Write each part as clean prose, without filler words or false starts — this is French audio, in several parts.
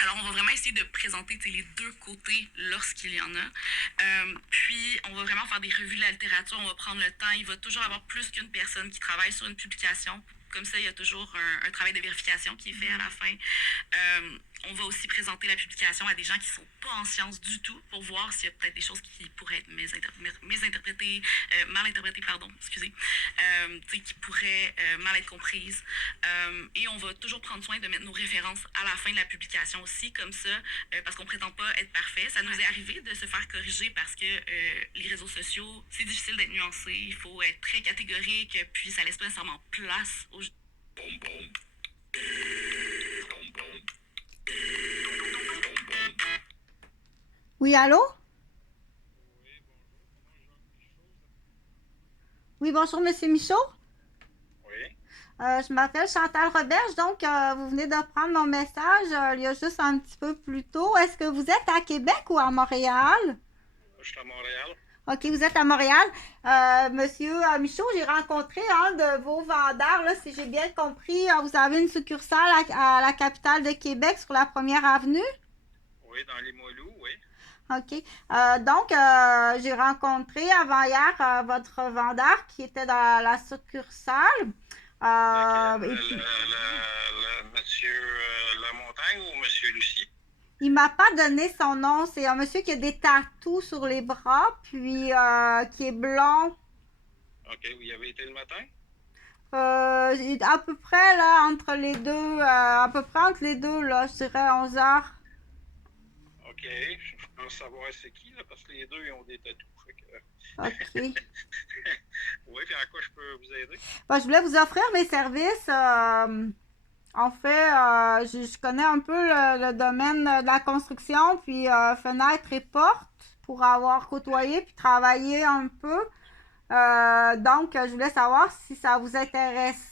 Alors, on va vraiment essayer de présenter les deux côtés lorsqu'il y en a. Puis, on va vraiment faire des revues de la littérature, on va prendre le temps. Il va toujours avoir plus qu'une personne qui travaille sur une publication. Comme ça, il y a toujours un travail de vérification qui est fait à la fin. On va aussi présenter la publication à des gens qui ne sont pas en sciences du tout pour voir s'il y a peut-être des choses qui pourraient être mésinterprétées, mal interprétées, pardon, excusez, qui pourraient mal être comprises. Et on va toujours prendre soin de mettre nos références à la fin de la publication aussi, comme ça, parce qu'on ne prétend pas être parfait. Ça nous est arrivé de se faire corriger parce que les réseaux sociaux, c'est difficile d'être nuancé, il faut être très catégorique, puis ça laisse pas nécessairement place aux... Oui, allô? Oui, bonjour, Monsieur Michaud. Oui. Je m'appelle Chantal Roberge, donc vous venez de prendre mon message il y a juste un petit peu plus tôt. Est-ce que vous êtes à Québec ou à Montréal? Je suis à Montréal. Ok, vous êtes à Montréal. Monsieur Michaud, j'ai rencontré un de vos vendeurs, là, si j'ai bien compris. Vous avez une succursale à la capitale de Québec sur la première avenue? Oui, dans les Moilous, oui. OK. Donc, j'ai rencontré avant hier votre vendeur qui était dans la succursale. Lequel? Et puis, Monsieur Lamontagne ou Monsieur Lucie? il m'a pas donné son nom. C'est un monsieur qui a des tatous sur les bras, puis qui est blond. OK, vous y avez été le matin? À peu près, là, entre les deux, à peu près entre les deux, là, je dirais 11 heures. OK, je pense savoir c'est qui, là, parce que les deux, ils ont des tatous. Fait que... OK. Oui, puis en quoi je peux vous aider? Ben, je voulais vous offrir mes services. En fait, je connais un peu le domaine de la construction, puis fenêtres et portes, pour avoir côtoyé puis travaillé un peu. Donc, je voulais savoir si ça vous intéresserait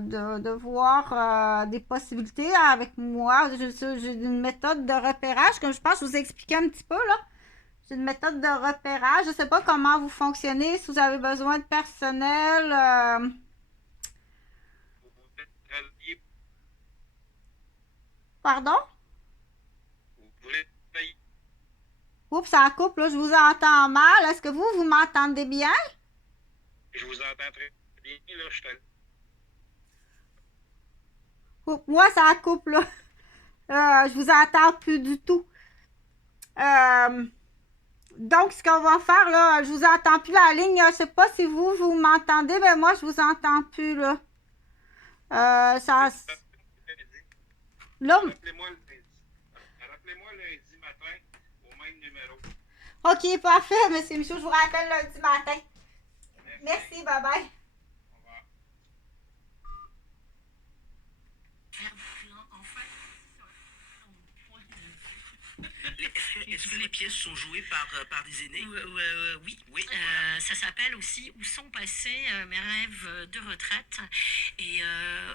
de voir des possibilités avec moi. J'ai une méthode de repérage, comme je pense que je vous expliquais un petit peu, là. J'ai une méthode de repérage. Je ne sais pas comment vous fonctionnez, si vous avez besoin de personnel. Vous voulez travailler? Pardon? Vous voulez travailler? Oups, ça coupe, là, je vous entends mal. Est-ce que vous m'entendez bien? Je vous entends très bien, là, je suis Oups, moi, ça coupe, là. Je vous entends plus du tout. Euh, donc, ce qu'on va faire, là, je vous entends plus la ligne. Je sais pas si vous m'entendez, mais moi, je vous entends plus, là. Ça, là, Rappelez-moi lundi. Rappelez-moi lundi matin au même numéro. ok, parfait, monsieur Michaud, je vous rappelle lundi matin. Merci. Merci, bye bye. Au revoir. Est-ce que les pièces sont jouées par des aînés? Oui. Oui. Ça s'appelle aussi Où sont passés mes rêves de retraite. Et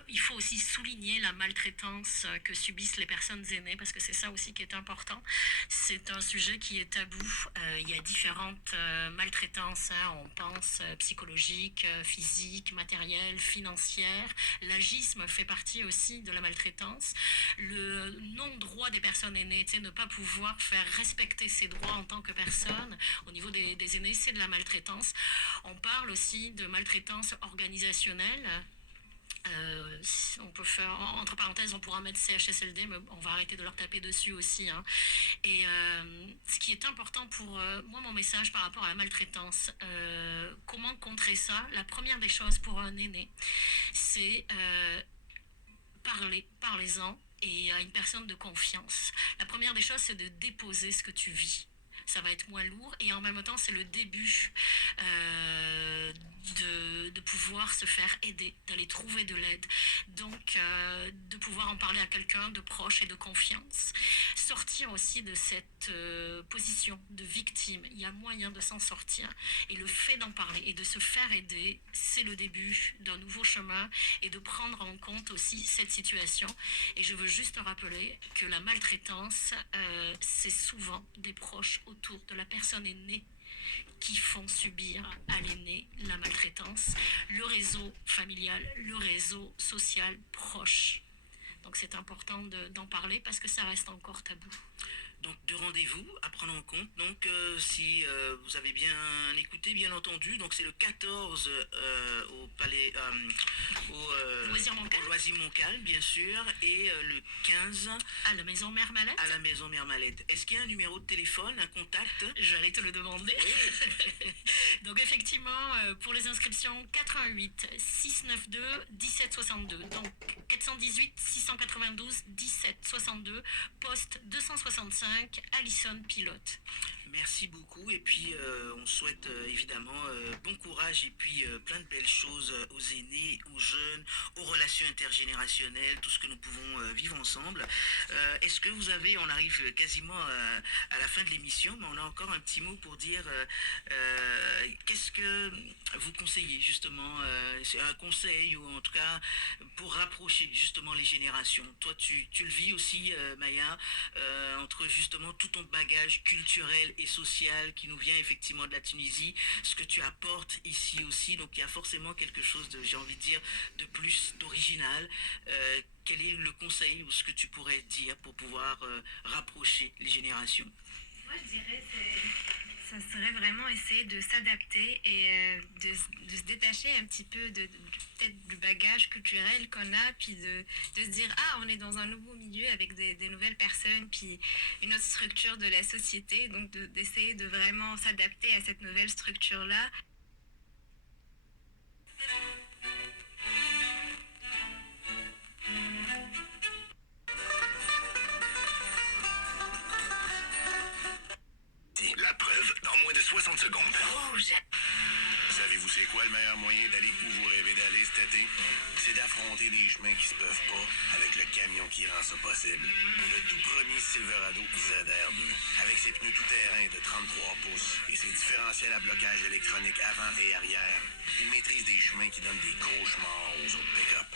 il faut aussi souligner la maltraitance que subissent les personnes aînées, parce que c'est ça aussi qui est important. C'est un sujet qui est tabou. Il y a différentes maltraitances, hein. On pense psychologique, physique, matérielle, financière. L'agisme fait partie aussi de la maltraitance. Le non-droit des personnes aînées, ne pas pouvoir faire respecter ses droits en tant que personne au niveau des aînés, c'est de la maltraitance. On parle aussi de maltraitance organisationnelle. On peut faire, entre parenthèses, on pourra mettre CHSLD, mais on va arrêter de leur taper dessus aussi, hein. Et ce qui est important pour moi, mon message par rapport à la maltraitance, comment contrer ça? La première des choses pour un aîné, c'est parlez-en, et à une personne de confiance. La première des choses, c'est de déposer ce que tu vis. Ça va être moins lourd, et en même temps, c'est le début de pouvoir se faire aider, d'aller trouver de l'aide. Donc, de pouvoir en parler à quelqu'un de proche et de confiance. Sortir aussi de cette position de victime. Il y a moyen de s'en sortir. Et le fait d'en parler et de se faire aider, c'est le début d'un nouveau chemin, et de prendre en compte aussi cette situation. Et je veux juste rappeler que la maltraitance, c'est souvent des proches autour de la personne aînée qui font subir à l'aîné la maltraitance, le réseau familial, le réseau social proche. Donc c'est important d'en parler parce que ça reste encore tabou. Donc deux rendez-vous à prendre en compte. Donc si vous avez bien écouté, bien entendu, donc c'est le 14 au Palais, au Loisir Montcalm, bien sûr, et le 15 à la Maison Mère Malette. À la Maison Mère Malette. Est-ce qu'il y a un numéro de téléphone, un contact? J'allais te le demander. Oui. Donc effectivement, pour les inscriptions, 88 692 1762. Donc 418 692 1762, poste 265, Alison Pilote. Merci beaucoup et puis on souhaite évidemment bon courage et puis plein de belles choses aux aînés, aux jeunes, aux relations intergénérationnelles, tout ce que nous pouvons vivre ensemble. Est-ce que vous avez, on arrive quasiment à la fin de l'émission, mais on a encore un petit mot pour dire qu'est-ce que vous conseillez justement, c'est un conseil ou en tout cas pour rapprocher justement les générations. Toi tu le vis aussi Maya, entre justement tout ton bagage culturel et social qui nous vient effectivement de la Tunisie, ce que tu apportes ici aussi, donc il y a forcément quelque chose de, j'ai envie de dire, de plus, d'original. Quel est le conseil ou ce que tu pourrais dire pour pouvoir rapprocher les générations? Moi je dirais ça serait vraiment essayer de s'adapter et de se détacher un petit peu peut-être du bagage culturel qu'on a, puis de se dire on est dans un nouveau milieu avec des nouvelles personnes, puis une autre structure de la société, donc d'essayer de vraiment s'adapter à cette nouvelle structure-là. La preuve dans moins de 60 secondes. Rouge. Savez-vous c'est quoi le meilleur moyen d'aller où vous rêvez d'aller cet été? C'est d'affronter des chemins qui se peuvent pas avec le camion qui rend ça possible. Le tout premier Silverado ZR2. Avec ses pneus tout-terrain de 33 pouces et ses différentiels à blocage électronique avant et arrière, il maîtrise des chemins qui donnent des cauchemars aux autres pick-up.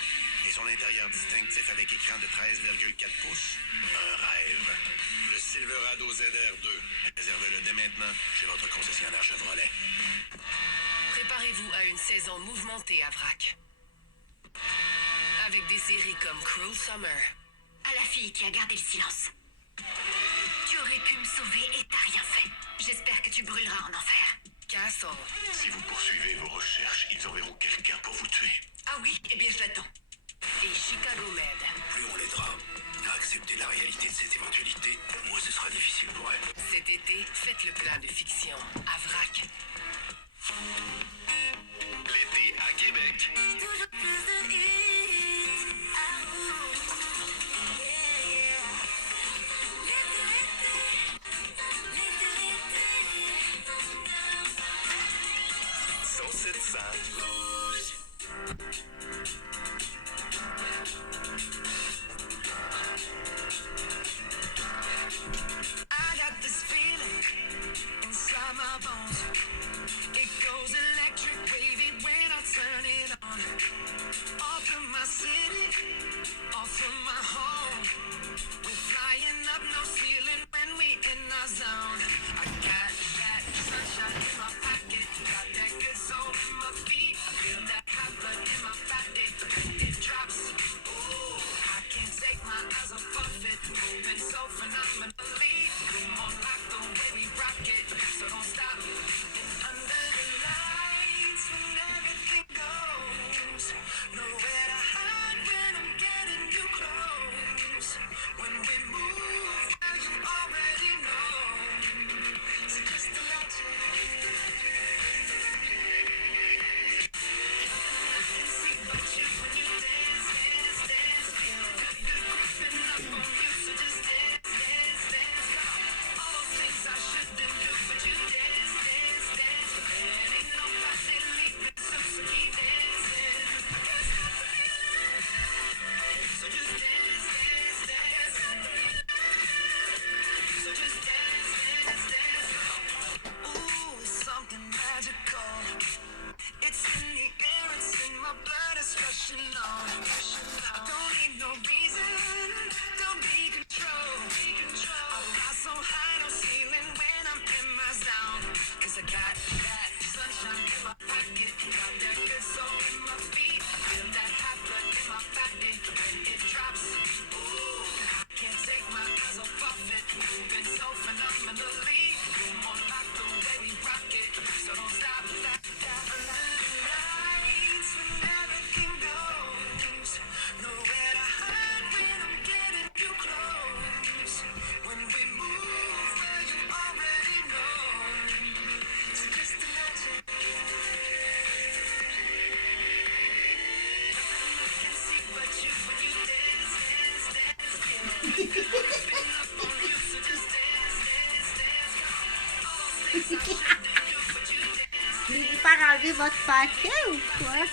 Et son intérieur distinctif avec écran de 13,4 pouces. Un rêve. Le Silverado ZR2. Réservez-le dès maintenant chez votre concessionnaire Chevrolet. Préparez-vous à une saison mouvementée à Vrac. Avec des séries comme Cruel Summer. À la fille qui a gardé le silence. Tu aurais pu me sauver et t'as rien fait. J'espère que tu brûleras en enfer. Castle. Si vous poursuivez vos recherches, ils enverront quelqu'un pour vous tuer. Ah oui, eh bien je l'attends. Et Chicago Med. Plus on l'aidera à accepter la réalité de cette éventualité, moins ce sera difficile pour elle. Cet été, faites le plein de fiction à Vrac. L'été à Québec. Toujours plus de hits. Ah, oh. Yeah, yeah. L'été. 107.5 Rouge. I got this feeling inside my bones. It goes electric wavy when I turn it on. Off from my city, off from my home. We're flying up, no ceiling when we in our zone. I got that sunshine in my pocket, got that good soul in my feet. I feel that hot blood in my body when it drops. Ooh, I can't take my eyes off of it, moving so phenomenally. Come on, like the way we rock it, so don't stop. Under the lights, when everything goes, nowhere to hide when I'm getting you close. When we move, now you already know. So just imagine. I can see but you when you dance, dance, dance. Feel good creeping up on you, so just dance, dance, dance. Voulez-vous faire enlever votre paquet ou quoi?